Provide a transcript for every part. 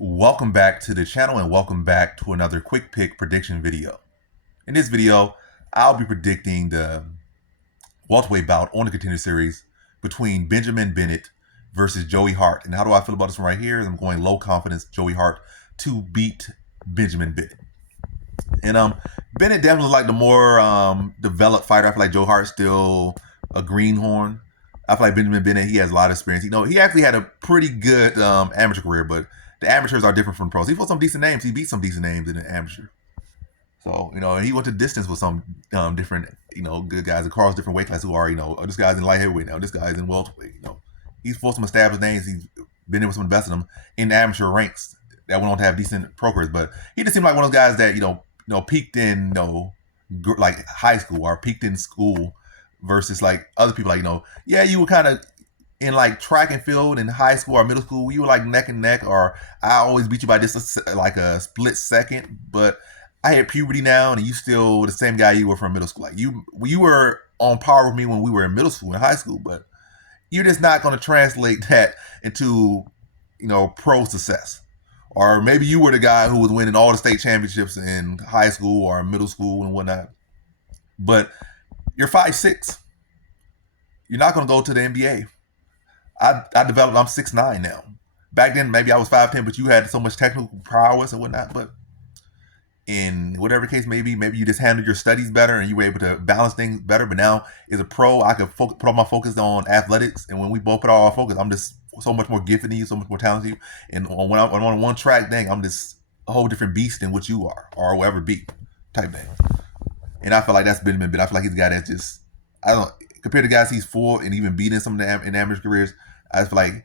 Welcome back to the channel and welcome back to another quick pick prediction video. In this video, I'll be predicting the welterweight bout on the Contender Series between Benjamin Bennett versus Joey Hart. And how do I feel about this one right here? I'm going low confidence Joey Hart to beat Benjamin Bennett. And Bennett definitely like the more developed fighter. I feel like Joe Hart's still a greenhorn. I feel like Benjamin Bennett, he has a lot of experience. He actually had a pretty good amateur career, but the amateurs are different from pros. He fought some decent names. He beat some decent names in the amateur. So, he went to distance with some different, good guys across different weight classes who are, this guy's in light heavyweight now. This guy's in welterweight. He's fought some established names. He's been in with some of the best of them in the amateur ranks that went on to have decent pro careers. But he just seemed like one of those guys that, peaked in, like high school or peaked in school versus like other people. Like, you were kind of in like track and field in high school or middle school, you were like neck and neck, or I always beat you by just like a split second. But I hit puberty now, and you still the same guy you were from middle school. Like you were on par with me when we were in middle school and high school, but you're just not going to translate that into pro success. Or maybe you were the guy who was winning all the state championships in high school or middle school and whatnot, but you're 5'6". You're not going to go to the NBA. I developed, I'm 6'9" now. Back then, maybe I was 5'10", but you had so much technical prowess and whatnot. But in whatever case may be, maybe you just handled your studies better and you were able to balance things better. But now, as a pro, I could put all my focus on athletics. And when we both put all our focus, I'm just so much more gifted than you, so much more talented than you. And when I'm on one track, dang, I'm just a whole different beast than what you are or will ever be type thing. And I feel like that's Benjamin Bennett. I feel like he's a guy that's just, compared to guys he's fought and even beating some of them in amateur careers, I just feel like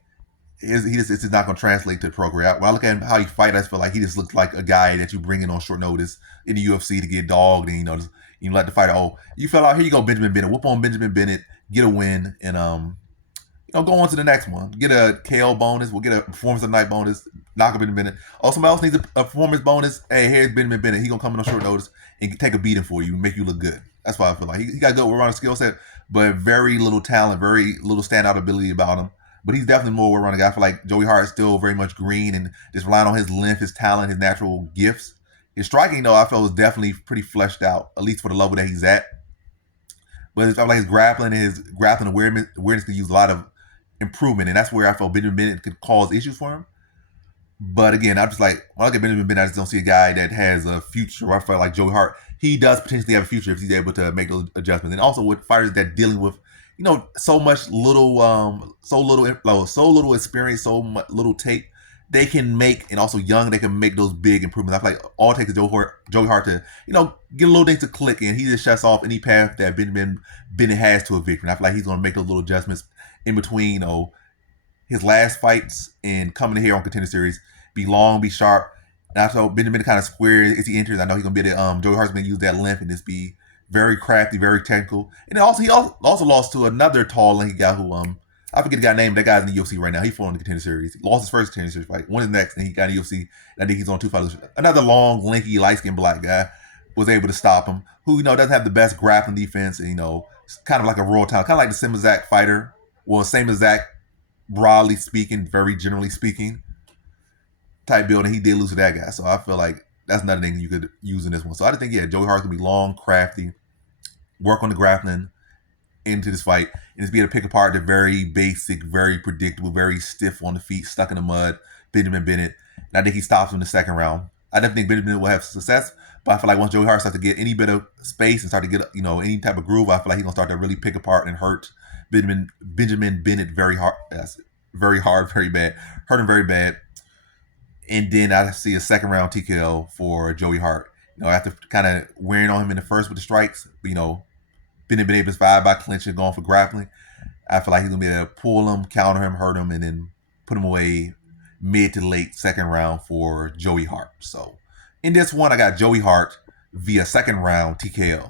it's just not going to translate to the pro career. When I look at how he fight, I just feel like he just looks like a guy that you bring in on short notice in the UFC to get dogged, and you let the fighter, you fell out, here you go, Benjamin Bennett, whoop on Benjamin Bennett, get a win, and go on to the next one, get a KO bonus, we'll get a performance of the night bonus, knock up Benjamin Bennett. Oh, somebody else needs a performance bonus. Hey, here's Benjamin Bennett. He gonna come in on short notice and take a beating for you, make you look good. That's why I feel like he got good well-rounded skill set, but very little talent, very little standout ability about him. But he's definitely more well-rounded guy. I feel like Joey Hart is still very much green and just relying on his length, his talent, his natural gifts. His striking, though, I felt was definitely pretty fleshed out, at least for the level that he's at. But I felt like his grappling awareness could use a lot of improvement, and that's where I felt Benjamin Bennett could cause issues for him. But again, I'm just like, when I look at Benjamin Bennett, I just don't see a guy that has a future. I feel like Joey Hart, he does potentially have a future if he's able to make those adjustments. And also with fighters that dealing with, so little experience, so much little tape, they can make, and also young, they can make those big improvements. I feel like all it takes is Joey Hart to, get a little thing to click, and he just shuts off any path that Benjamin Bennett has to a victory. And I feel like he's going to make those little adjustments in between, his last fights and coming in here on Contender Series, be long, be sharp. And I thought Benjamin kind of square as he enters. I know he's gonna be able to, Joey Hart's gonna use that length and just be very crafty, very technical. And then he also lost to another tall, lanky guy who I forget the guy's name. That guy's in the UFC right now. He fought in the Contender Series. He lost his first Contender Series fight. Won his next, and he got in the UFC. And I think he's on 2 fights. Another long, lanky, light-skinned black guy was able to stop him. Who doesn't have the best grappling defense, and kind of like a raw talent, kind of like the same as Zach fighter. Well, same as Zach, broadly speaking, very generally speaking, type build, and he did lose to that guy. So I feel like that's another thing you could use in this one. So I just think, Joey Hart's gonna be long, crafty, work on the grappling into this fight, and just be able to pick apart the very basic, very predictable, very stiff on the feet, stuck in the mud, Benjamin Bennett. And I think he stops him in the second round. I definitely think Benjamin Bennett will have success, but I feel like once Joey Hart starts to get any bit of space and start to get, any type of groove, I feel like he's gonna start to really pick apart and hurt Benjamin Bennett very hard. Yes, very hard, very bad. Hurt him very bad. And then I see a second round TKO for Joey Hart. After kind of wearing on him in the first with the strikes, Bennett been able to survive by clinching, going for grappling. I feel like he's gonna be able to pull him, counter him, hurt him, and then put him away mid to late second round for Joey Hart. So in this one, I got Joey Hart via second round TKO.